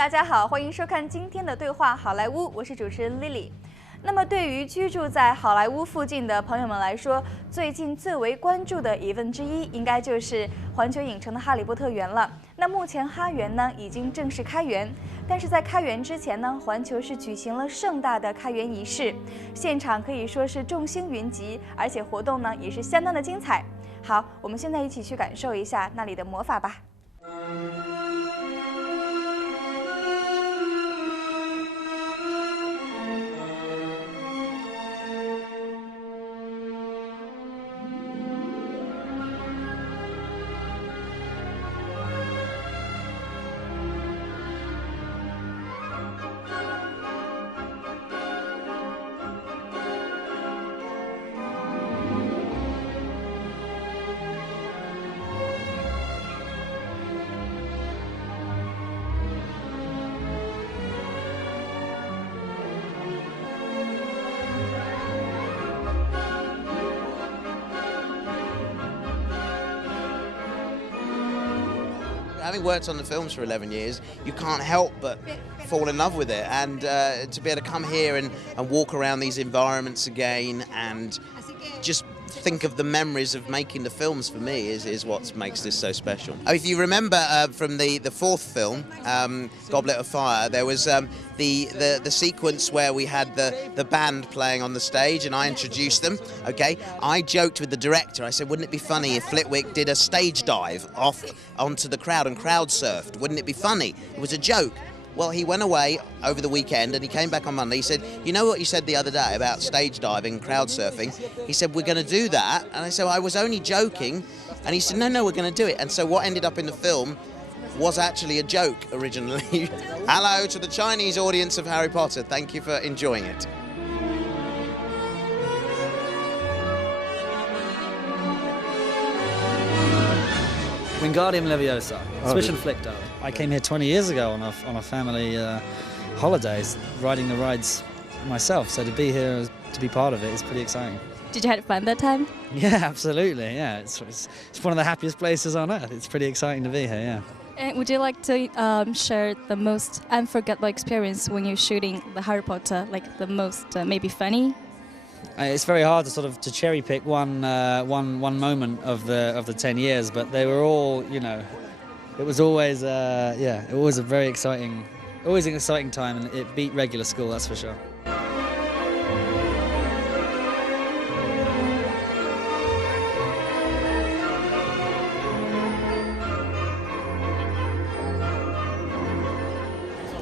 大家好，欢迎收看今天的对话好莱坞，我是主持人 Lily。那么，对于居住在好莱坞附近的朋友们来说，最近最为关注的event之一，应该就是环球影城的哈利波特园了。那目前哈园呢已经正式开园，但是在开园之前呢，环球是举行了盛大的开园仪式，现场可以说是众星云集，而且活动呢也是相当的精彩。好，我们现在一起去感受一下那里的魔法吧。Having worked on the films for 11 years, you can't help but fall in love with it. And to be able to come here and walk around these environments again and just think of the memories of making the films for me is what makes this so special. If you remember from the fourth film, Goblet of Fire, there was the sequence where we had the band playing on the stage and I introduced them. Okay, I joked with the director. I said, wouldn't it be funny if Flitwick did a stage dive off onto the crowd and crowd surfed? Wouldn't it be funny? It was a joke. Well, he went away over the weekend and he came back on Monday. He said, you know what you said the other day about stage diving, crowd surfing? He said, we're going to do that. And I said, well, I was only joking. And he said, no, we're going to do it. And so what ended up in the film was actually a joke originally. Hello to the Chinese audience of Harry Potter. Thank you for enjoying it. Wingardium Leviosa, Swish and Flick Dart. I came here 20 years ago on a family holidays, riding the rides myself. So to be here, to be part of it, is pretty exciting. Did you have fun that time? Yeah, absolutely. Yeah, it's one of the happiest places on earth. It's pretty exciting to be here. Yeah. And would you like to share the most unforgettable experience when you're shooting the Harry Potter? Like the most maybe funny? It's very hard to cherry pick one moment of the 10 years, but they were all, it was always it was a very exciting, always an exciting time, and it beat regular school, that's for sure.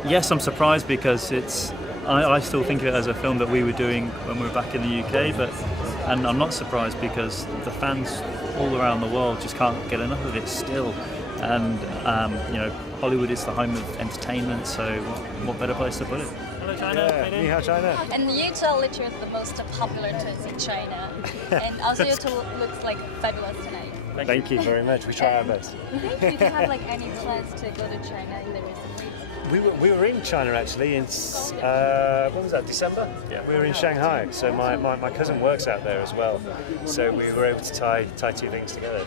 Yes, I'm surprised because I still think of it as a film that we were doing when we were back in the UK, and I'm not surprised because the fans all around the world just can't get enough of it still. And Hollywood is the home of entertainment, so what better place to put it? Hello, China. Ni hao, China. And you two are literally the most popular twins in China. And also you two looks like fabulous tonight. Thank you very much. We try our best. Did you have any plans to go to China in the recent weeks? We were in China actually in when was that, December? Yeah. We were in Shanghai, so my cousin works out there as well, so we were able to tie two things together.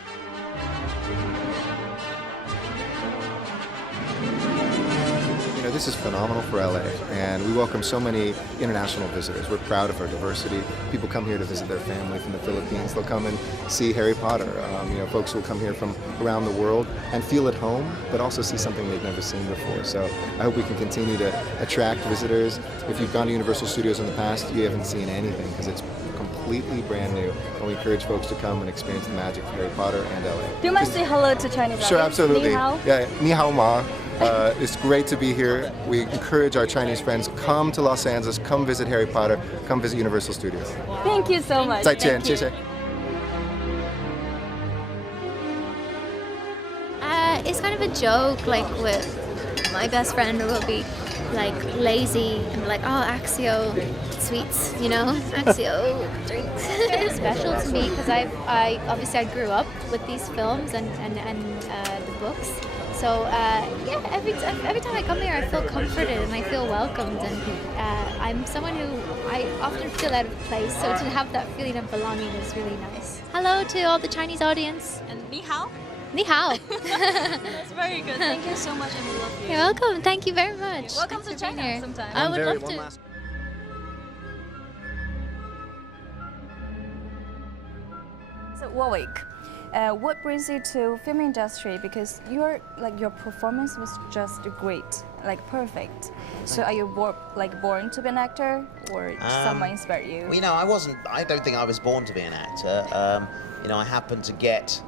This is phenomenal for LA, and we welcome so many international visitors. We're proud of our diversity. People come here to visit their family from the Philippines. They'll come and see Harry Potter. Folks will come here from around the world and feel at home, but also see something they've never seen before. So I hope we can continue to attract visitors. If you've gone to Universal Studios in the past, you haven't seen anything because it's completely brand new, and we encourage folks to come and experience the magic of Harry Potter and LA. Do you mind say hello to Chinese audience? Sure, absolutely. Ni hao. Yeah, ni hao ma. It's great to be here. We encourage our Chinese friends, come to Los Angeles, come visit Harry Potter, come visit Universal Studios. Thank you so much. 再见，谢谢。 It's kind of a joke, like with my best friend will be like lazy and like, oh, Axio sweets, Axio drinks. It's special to me because I obviously grew up with these films and the books. So every time I come here, I feel comforted and I feel welcomed, and I'm someone who I often feel out of place. So to have that feeling of belonging is really nice. Hello to all the Chinese audience. And ni hao. Ni hao. That's very good. Thank you so much, and we love you. You're welcome. Thank you very much. Welcome to Thanks for being China here. sometime. I would love One to. last- So Warwick, what brings you to film industry? Because your performance was just great, like perfect. So are you born to be an actor, or someone inspired you? Well, you know, I don't think I was born to be an actor. You know, I happened to get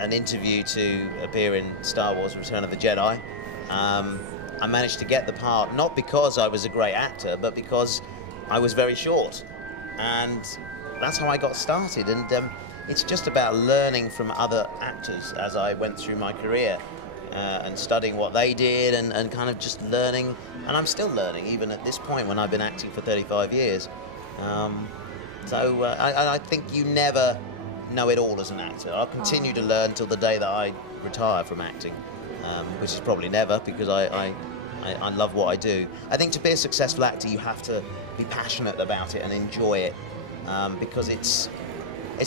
an interview to appear in Star Wars: Return of the Jedi. I managed to get the part not because I was a great actor, but because I was very short, and that's how I got started. And it's just about learning from other actors as I went through my career, and studying what they did, and kind of just learning. And I'm still learning, even at this point when I've been acting for 35 years. So I think you never know it all as an actor. I'll continue to learn till the day that I retire from acting, which is probably never, because I love what I do. I think to be a successful actor, you have to be passionate about it and enjoy it, because it's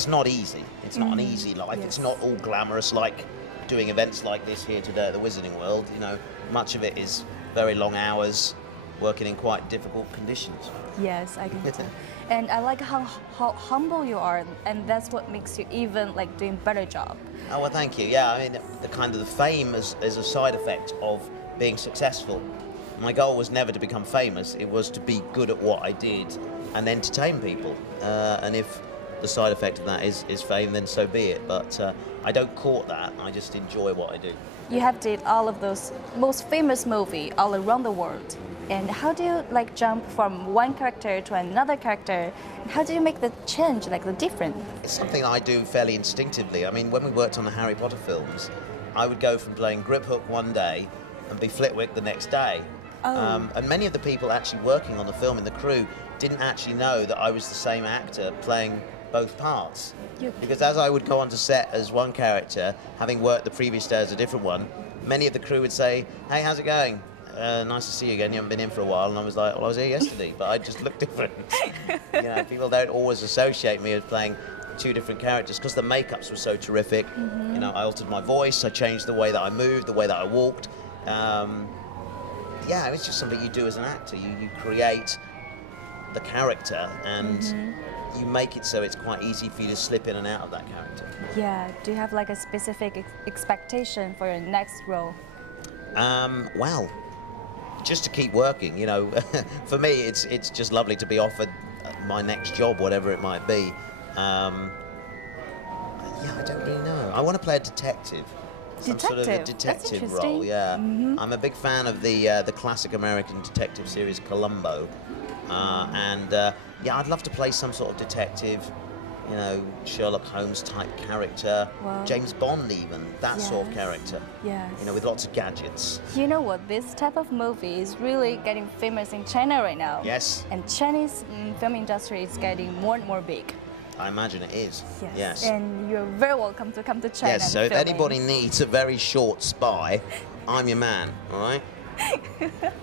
not easy. It's not an easy life. Yes. It's not all glamorous like doing events like this here today at the Wizarding World. You know, much of it is very long hours, working in quite difficult conditions. Yes, I can tell. And I like how humble you are, and that's what makes you even doing better job. Oh, well, thank you. Yeah, I mean, the fame is a side effect of being successful. My goal was never to become famous. It was to be good at what I did and entertain people. And if the side effect of that is fame, then so be it. But I don't court that. I just enjoy what I do. You have did all of those most famous movie all around the world. And how do you jump from one character to another character? And how do you make the change, the difference? It's something I do fairly instinctively. I mean, when we worked on the Harry Potter films, I would go from playing Griphook one day and be Flitwick the next day. Oh. And many of the people actually working on the film in the crew didn't actually know that I was the same actor playing both parts. Because as I would go onto set as one character, having worked the previous day as a different one, many of the crew would say, "Hey, how's it going? Nice to see you again. You haven't been in for a while." And I was like, "Well, I was here yesterday, but I just look different." You know, people don't always associate me as playing two different characters because the makeups were so terrific. You know, I altered my voice, I changed the way that I moved, the way that I walked. Yeah, it's just something you do as an actor. You create the character, and you make it so it's quite easy for you to slip in and out of that character. Yeah. Do you have a specific expectation for your next role? Well, just to keep working, you know. For me, it's just lovely to be offered my next job, whatever it might be. Yeah, I don't really know. I want to play a detective. Some sort of a That's detective interesting. role, yeah. I'm a big fan of the classic American detective series Columbo. Yeah, I'd love to play some sort of detective, you know, Sherlock Holmes type character, Wow. James Bond even, that sort of Yes. character. Yes. You know, with lots of gadgets. You know what? This type of movie is really getting famous in China right now. Yes, And Chinese film industry is getting more and more big. I imagine it is. Yes. And you're very welcome to come to China. Yes, and so if film it. anybody needs a very short spy, I'm your man, all right?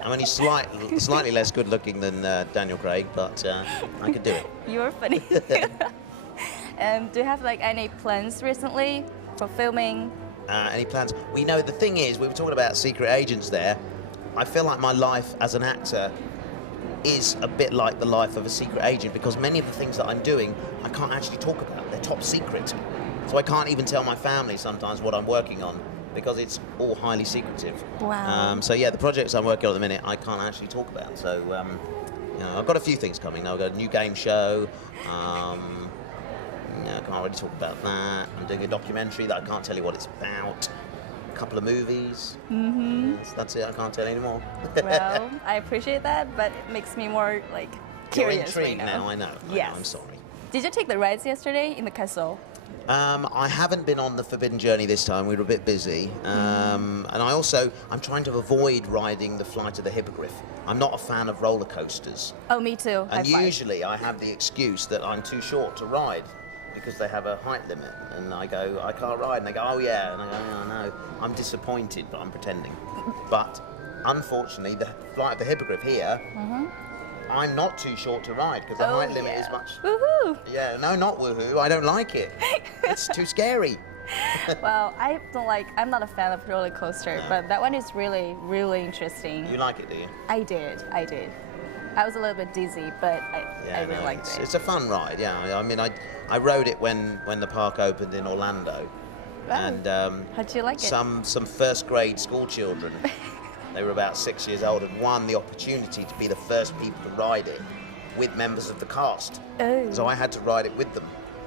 I'm only slightly less good looking than Daniel Craig, but I could do it. You're funny. Do you have any plans recently for filming? Any plans? We know the thing is, we were talking about secret agents there. I feel like my life as an actor is a bit like the life of a secret agent, because many of the things that I'm doing, I can't actually talk about. They're top secret. So I can't even tell my family sometimes what I'm working on, because it's all highly secretive. Wow. So yeah, the projects I'm working on at the minute, I can't actually talk about. So you know, I've got a few things coming. I've got a new game show. I can't really talk about that. I'm doing a documentary that I can't tell you what it's about. A couple of movies. Yes, that's it. I can't tell any more. Well, I appreciate that, but it makes me more You're curious right intrigued now. now. I know. Yes. I'm sorry. Did you take the rides yesterday in the castle? I haven't been on the Forbidden Journey this time. We were a bit busy. And I'm trying to avoid riding the Flight of the Hippogriff. I'm not a fan of roller coasters. Oh, me too. And High five. usually I have the excuse that I'm too short to ride because they have a height limit. And I go, I can't ride. And they go, oh yeah. And I go, oh no. I'm disappointed, but I'm pretending. But unfortunately, the Flight of the Hippogriff here, I'm not too short to ride because the height limit is much. Woohoo! Yeah, no, not woohoo. I don't like it. It's too scary. Well, I'm not a fan of roller coaster, but that one is really, really interesting. You like it, do you? I did. I was a little bit dizzy, but I really liked it. It's a fun ride, yeah. I mean, I rode it when the park opened in Orlando. Wow. And how'd you like it? Some first grade school children, they were about 6 years old, had won the opportunity to be the first people to ride it with members of the cast. Oh. So I had to ride it with them.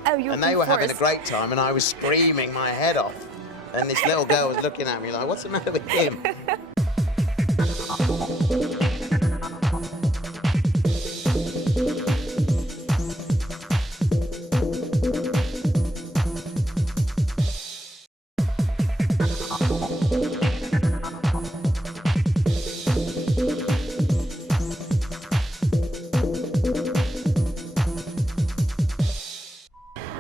Oh, you and they were having a great time, and I was screaming my head off. And this little girl was looking at me like, what's the matter with him?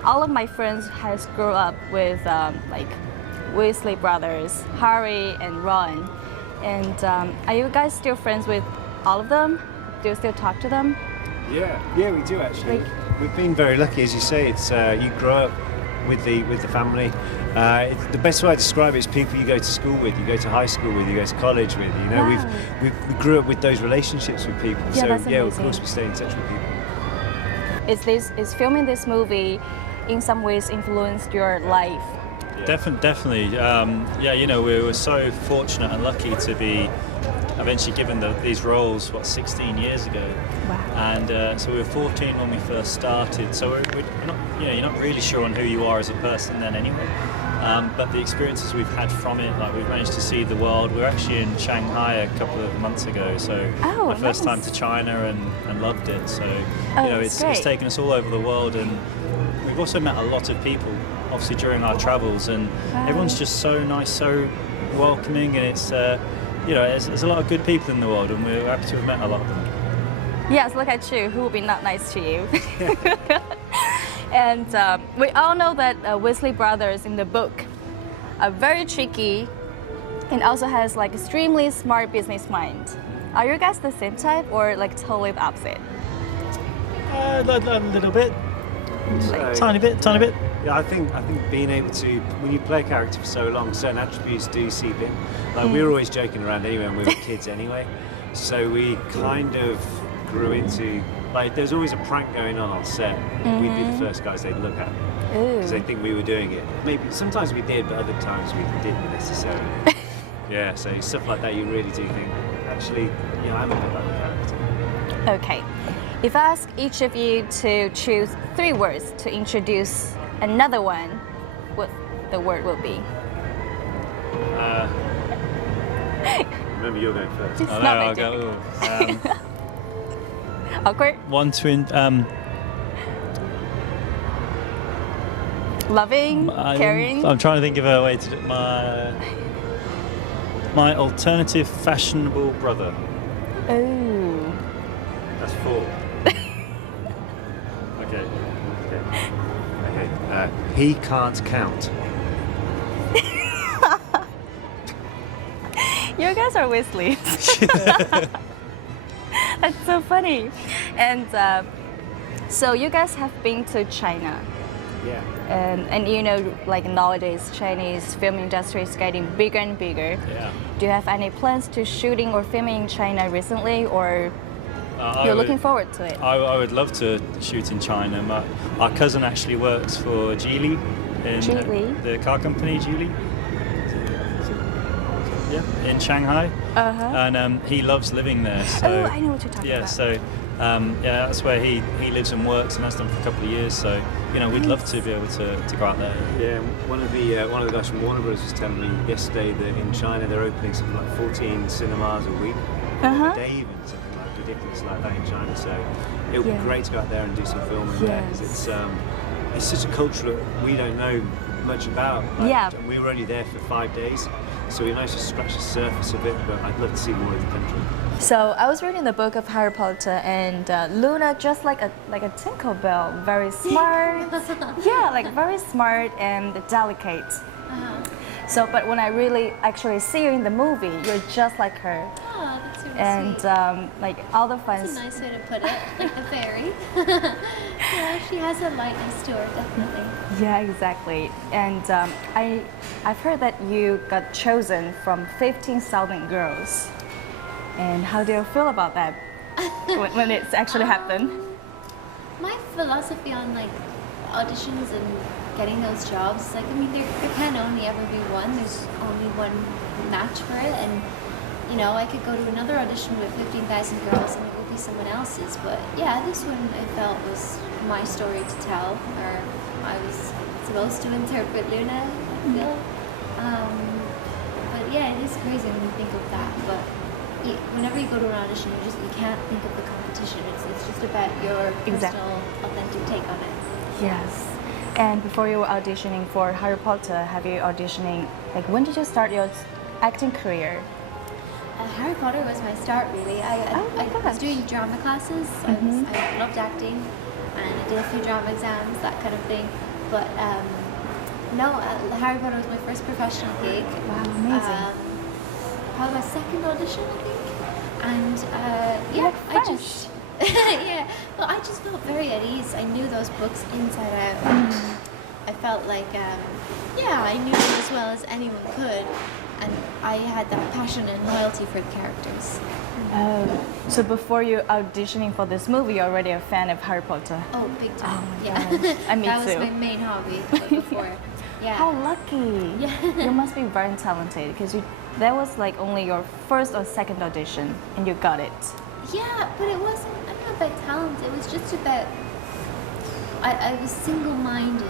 All of my friends has grown up with like Weasley brothers, Harry and Ron. And are you guys still friends with all of them? Do you still talk to them? Yeah, we do actually. We've been very lucky, as you say. It's you grow up with the family. The best way I describe it is people you go to school with, you go to high school with, you go to college with. You know, wow. we grew up with those relationships with people. Yeah, so that's yeah, of amazing. course we stay in touch with people. Is filming this movie in some ways influenced your life? Yeah. Definitely. Yeah, you know, we were so fortunate and lucky to be eventually given these roles, 16 years ago. Wow. And so we were 14 when we first started. So we're not, you're not really sure on who you are as a person then anyway. But the experiences we've had from it, like we've managed to see the world. We were actually in Shanghai a couple of months ago, so my first time to China and loved it. So it's taken us all over the world, and we've also met a lot of people, obviously during our travels, and everyone's just so nice, so welcoming, and it's there's a lot of good people in the world, and we're happy to have met a lot of them. Yes, look at you. Who will be not nice to you? And we all know that Weasley brothers in the book are very tricky and also has like extremely smart business mind. Are you guys the same type or like totally the opposite? A little bit. Tiny bit. Yeah, I think being able to, when you play a character for so long, certain attributes do seep in. Like we were always joking around anyway when we were kids anyway. So we kind of grew into, like, there's always a prank going on set. We'd be the first guys they'd look at because they think we were doing it. Maybe sometimes we did, but other times we didn't necessarily. Yeah, so stuff like that you really do think, actually, I'm a bit like the character. Okay. If I ask each of you to choose 3 words to introduce another one, what the word will be? Remember, you're going first. It's I know, not I'll my go. Awkward? One to Loving? Caring? I'm trying to think of a way to do my alternative fashionable brother. Oh. That's 4. Okay. He can't count. You guys are Weasleys. That's so funny. And so you guys have been to China. Yeah. And like nowadays, Chinese film industry is getting bigger and bigger. Yeah. Do you have any plans to shooting or filming in China recently, or you're looking forward to it? I would love to shoot in China. Our cousin actually works for Geely in the car company Geely. Yeah, in Shanghai. And he loves living there. So, I know what you're talking about. So that's where he lives and works, and has done for a couple of years. So we'd love to be able to go out there. Yeah, one of the guys from Warner Bros was telling me yesterday that in China they're opening something like 14 cinemas a week. A day even, something like ridiculous like that in China. So it would be great to go out there and do some filming there, because it's such a culture that we don't know much about. And we were only there for 5 days. So we managed to scratch the surface a bit, but I'd love to see more of the country. So I was reading the book of Harry Potter, and Luna just like a Tinkerbell, very smart. Yeah, like very smart and delicate. So, but when I really actually see you in the movie, you're just like her. Oh, that's so And like all the fans. That's a nice way to put it, like the fairy. Yeah, she has a lightness to her, definitely. Yeah, exactly. And I've heard that you got chosen from 15,000 girls. And how do you feel about that when it's actually happened? My philosophy on like auditions and getting those jobs, like I mean, there can only ever be one. There's only one match for it, and you know, I could go to another audition with 15,000 girls and it would be someone else's. But yeah, this one I felt was my story to tell, or I was supposed to interpret Luna, I feel. But yeah, it is crazy when you think of that. But whenever you go to an audition, you can't think of the competition. It's just about your personal, authentic take on it. Yes. And before you were auditioning for Harry Potter, have you auditioning, like when did you start your acting career? Harry Potter was my start, really. I was doing drama classes. I loved acting, and I did a few drama exams, that kind of thing. But no, Harry Potter was my first professional gig. Wow, amazing. Probably my second audition, I think. And yeah, I just well, I just felt very at ease. I knew those books inside out. I felt like yeah, I knew them as well as anyone could. And I had that passion and loyalty for the characters. So before you auditioning for this movie, you're already a fan of Harry Potter? Oh, big time. Oh my yeah. God. I mean, that was my main hobby before. Yeah. How lucky. Yeah. You must be very talented because that was like only your first or second audition and you got it. Yeah, but it wasn't about talent. It was just about, I was single-minded.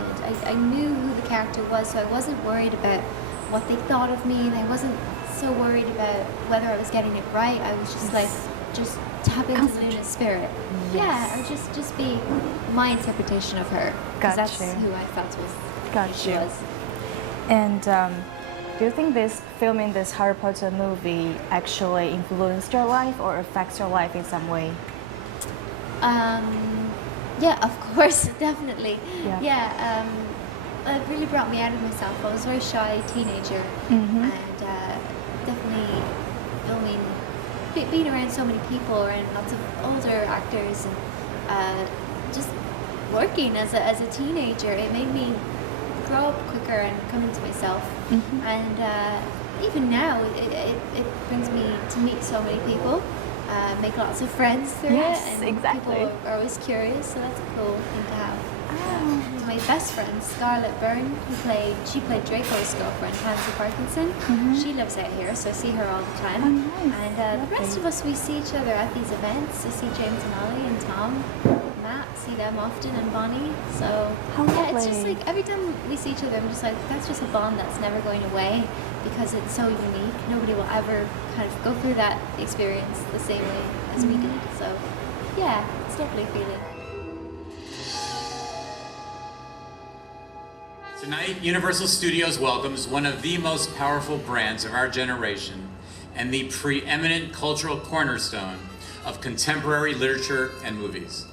I knew who the character was, so I wasn't worried about what they thought of me, and I wasn't so worried about whether I was getting it right. I was just like, just tap into Luna's spirit. Yes. Yeah, or just be my interpretation of her. Because that's who I felt she was. And do you think this filming this Harry Potter movie actually influenced your life or affects your life in some way? Yeah, of course, definitely. Yeah. It really brought me out of myself. I was a very shy teenager, and definitely filming, being around so many people, around lots of older actors, and just working as a teenager, it made me grow up quicker and come into myself. And even now, it brings me to meet so many people, make lots of friends through it, and people are always curious, so that's a cool thing to have. My best friend, Scarlett Byrne, she played Draco's girlfriend, Pansy Parkinson. She lives out here, so I see her all the time. Oh, nice. And the rest of us, we see each other at these events. I see James and Ollie and Tom, Matt, see them often, and Bonnie. So yeah, it's just like every time we see each other, I'm just like, that's just a bond that's never going away because it's so unique. Nobody will ever kind of go through that experience the same way as we did. So yeah, it's definitely a feeling. Tonight, Universal Studios welcomes one of the most powerful brands of our generation and the preeminent cultural cornerstone of contemporary literature and movies.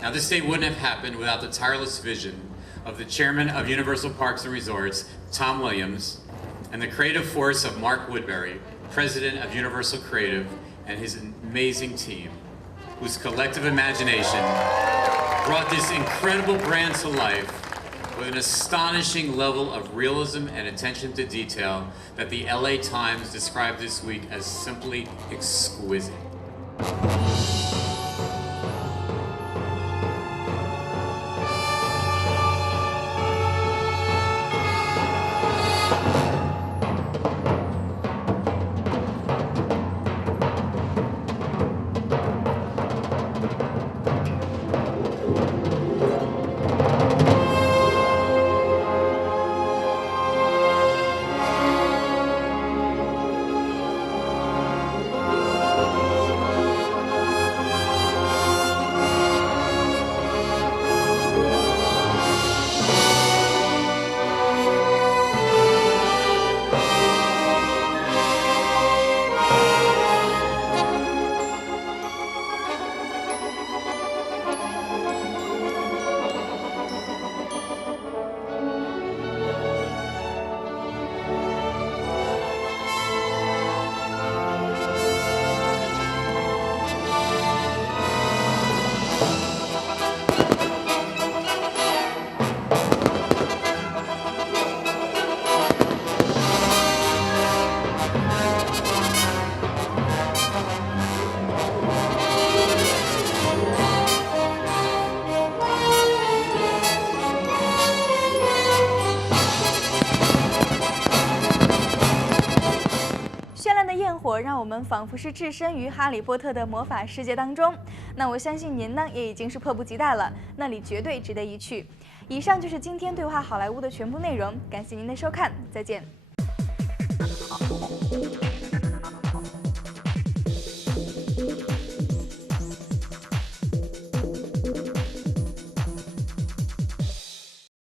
Now, this day wouldn't have happened without the tireless vision of the chairman of Universal Parks and Resorts, Tom Williams, and the creative force of Mark Woodbury, president of Universal Creative, and his amazing team, whose collective imagination brought this incredible brand to life with an astonishing level of realism and attention to detail that the LA Times described this week as simply exquisite. 焰火让我们仿佛是置身于哈利波特的魔法世界当中。那我相信您呢也已经是迫不及待了，那里绝对值得一去。以上就是今天对话好莱坞的全部内容，感谢您的收看，再见。